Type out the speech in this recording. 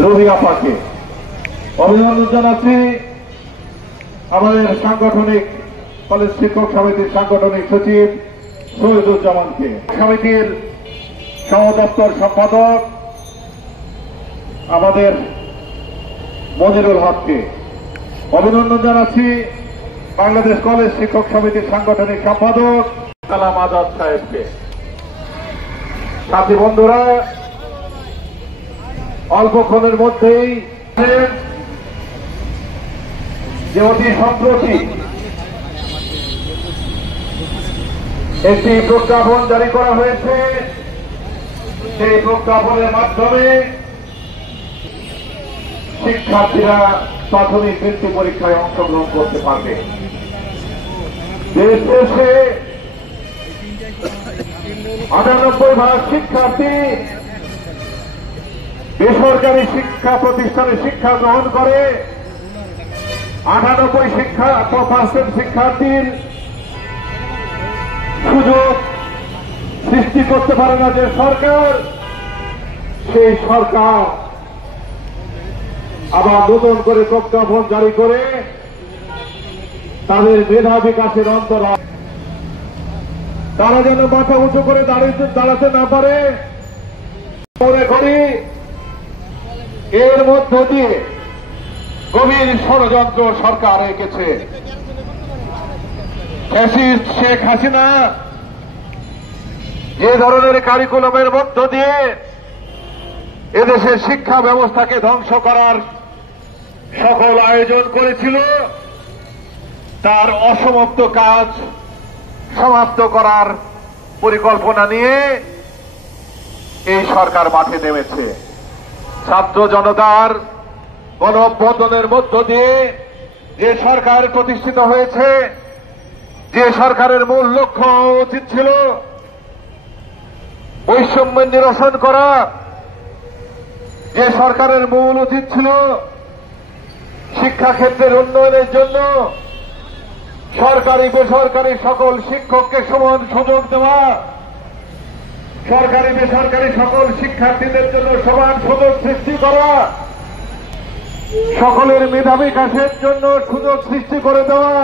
রবি আপাকে অভিনন্দন জানাচ্ছি। আমাদের সাংগঠনিক কলেজ শিক্ষক সমিতির সাংগঠনিক সচিব শহীদুজ্জামানকে, সমিতির সহ দপ্তর সম্পাদক আমাদের মনিরুল হককে অভিনন্দন জানাচ্ছি। বাংলাদেশ কলেজ শিক্ষক সমিতির সাংগঠনিক সম্পাদক কালাম আজাদ সাহেবকে। সাথী বন্ধুরা, অল্পক্ষণের মধ্যেই যে অতি সম্প্রতি একটি প্রজ্ঞাপন জারি করা হয়েছে, সেই প্রজ্ঞাপনের মাধ্যমে শিক্ষার্থীরা প্রাথমিক বৃত্তি পরীক্ষায় অংশগ্রহণ করতে পারবে। দেশ দেশে 98% শিক্ষার্থী বেসরকারি শিক্ষা প্রতিষ্ঠানে শিক্ষা গ্রহণ করে। 98% শিক্ষার্থীর সুযোগ সৃষ্টি করতে পারে না যে সরকার, সেই সরকার আবার নতুন করে প্রজ্ঞাপন জারি করে তাদের মেধা বিকাশের অন্তরাল তারা যেন মাথা উঁচু করে দাঁড়াতে না পারে মনে করি। এর মধ্য দিয়ে গভীর ষড়যন্ত্র সরকার এঁকেছে। ফ্যাসিস্ট শেখ হাসিনা যে ধরনের কারিকুলামের মধ্য দিয়ে এদেশের শিক্ষা ব্যবস্থাকে ধ্বংস করার সকল আয়োজন করেছিল, তার অসমাপ্ত কাজ সমাপ্ত করার পরিকল্পনা নিয়ে এই সরকার মাঠে নেমেছে। ছাত্র জনতার গণঅভ্যুত্থানের মধ্য দিয়ে যে সরকার প্রতিষ্ঠিত হয়েছে, যে সরকারের মূল লক্ষ্য উচিত ছিল বৈষম্য নিরসন করা, যে সরকারের মূল উচিত ছিল শিক্ষাক্ষেত্রের উন্নয়নের জন্য সরকারি বেসরকারি সকল শিক্ষককে সমান সুযোগ দেওয়া, সরকারি বেসরকারি সকল শিক্ষার্থীদের জন্য সমান সুযোগ সৃষ্টি করা, সকলের মেধা বিকাশের জন্য সুযোগ সৃষ্টি করে দেওয়া,